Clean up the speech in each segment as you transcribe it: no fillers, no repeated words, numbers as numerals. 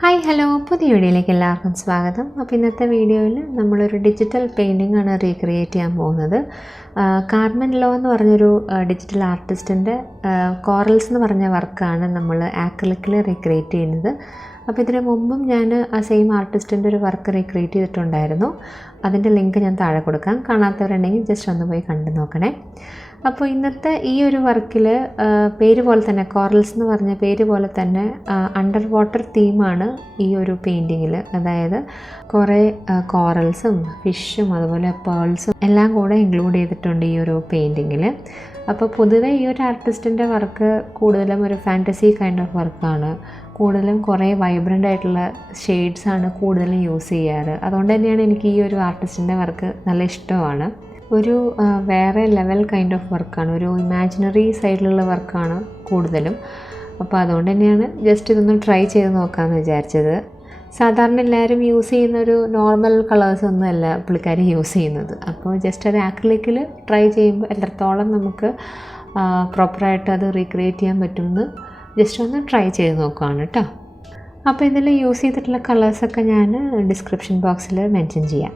Hi hello പുതിയ വീഡിയോയിലേക്ക് എല്ലാവർക്കും സ്വാഗതം. അപ്പോൾ ഇന്നത്തെ വീഡിയോയിൽ നമ്മളൊരു ഡിജിറ്റൽ പെയിൻറ്റിംഗ് ആണ് റീക്രിയേറ്റ് ചെയ്യാൻ പോകുന്നത്. കാർമെൻ ലോ എന്ന് പറഞ്ഞൊരു ഡിജിറ്റൽ ആർട്ടിസ്റ്റിൻ്റെ കോറൽസ് എന്ന് പറഞ്ഞ വർക്കാണ് നമ്മൾ ആക്രിലിക്കിൽ റീക്രിയേറ്റ് ചെയ്യുന്നത്. അപ്പോൾ ഇതിന് മുമ്പും ഞാൻ ആ സെയിം ആർട്ടിസ്റ്റിൻ്റെ ഒരു വർക്ക് റീക്രിയേറ്റ് ചെയ്തിട്ടുണ്ടായിരുന്നു. അതിൻ്റെ ലിങ്ക് ഞാൻ താഴെ കൊടുക്കാം. കാണാത്തവരുണ്ടെങ്കിൽ ജസ്റ്റ് ഒന്ന് പോയി കണ്ടു നോക്കണേ. അപ്പോൾ ഇന്നത്തെ ഈ ഒരു വർക്കിൽ പേര് പോലെ തന്നെ കോറൽസ് എന്ന് പറഞ്ഞ പേര് പോലെ തന്നെ അണ്ടർ വാട്ടർ തീമാണ് ഈ ഒരു പെയിൻറ്റിങ്ങിൽ. അതായത് കുറേ കോറൽസും ഫിഷും അതുപോലെ പേൾസും എല്ലാം കൂടെ ഇൻക്ലൂഡ് ചെയ്തിട്ടുണ്ട് ഈ ഒരു പെയിൻറ്റിങ്ങിൽ. അപ്പോൾ പൊതുവേ ഈ ഒരു ആർട്ടിസ്റ്റിൻ്റെ വർക്ക് കൂടുതലും ഒരു ഫാൻറ്റസി കൈൻഡ് ഓഫ് വർക്കാണ്. കൂടുതലും കുറേ വൈബ്രൻ്റ് ആയിട്ടുള്ള ഷെയ്ഡ്സാണ് കൂടുതലും യൂസ് ചെയ്യാറ്. അതുകൊണ്ട് തന്നെയാണ് എനിക്ക് ഈ ഒരു ആർട്ടിസ്റ്റിൻ്റെ വർക്ക് നല്ല ഇഷ്ടമാണ്. ഒരു വേറെ ലെവൽ കൈൻഡ് ഓഫ് വർക്കാണ്, ഒരു ഇമാജിനറി സൈഡിലുള്ള വർക്കാണ് കൂടുതലും. അപ്പോൾ അതുകൊണ്ട് തന്നെയാണ് ജസ്റ്റ് ഇതൊന്ന് ട്രൈ ചെയ്ത് നോക്കാമെന്ന് വിചാരിച്ചത്. സാധാരണ എല്ലാവരും യൂസ് ചെയ്യുന്നൊരു നോർമൽ കളേഴ്സൊന്നുമല്ല പുള്ളിക്കാരി യൂസ് ചെയ്യുന്നത്. അപ്പോൾ ജസ്റ്റ് അത് ആക്രിലിക്കിൽ ട്രൈ ചെയ്യുമ്പോൾ എത്രത്തോളം നമുക്ക് പ്രോപ്പറായിട്ട് അത് റീക്രിയേറ്റ് ചെയ്യാൻ പറ്റുമെന്ന് ജസ്റ്റ് ഒന്ന് ട്രൈ ചെയ്ത് നോക്കുകയാണ് കേട്ടോ. അപ്പോൾ ഇതിൽ യൂസ് ചെയ്തിട്ടുള്ള കളേഴ്സൊക്കെ ഞാൻ ഡിസ്ക്രിപ്ഷൻ ബോക്സിൽ മെൻഷൻ ചെയ്യാം.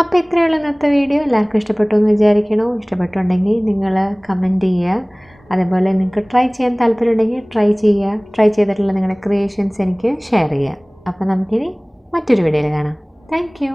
അപ്പോൾ ഇത്രയേ ഉള്ളൂ ഇന്നത്തെ വീഡിയോ. എല്ലാവർക്കും ഇഷ്ടപ്പെട്ടു എന്ന് വിചാരിക്കണോ? ഇഷ്ടപ്പെട്ടുണ്ടെങ്കിൽ നിങ്ങൾ കമൻറ്റ് ചെയ്യുക. അതേപോലെ നിങ്ങൾക്ക് ട്രൈ ചെയ്യാൻ താല്പര്യമുണ്ടെങ്കിൽ ട്രൈ ചെയ്യുക. ട്രൈ ചെയ്തിട്ടുള്ള നിങ്ങളുടെ ക്രിയേഷൻസ് എനിക്ക് ഷെയർ ചെയ്യുക. അപ്പോൾ നമുക്കിനി മറ്റൊരു വീഡിയോയിൽ കാണാം. Thank you.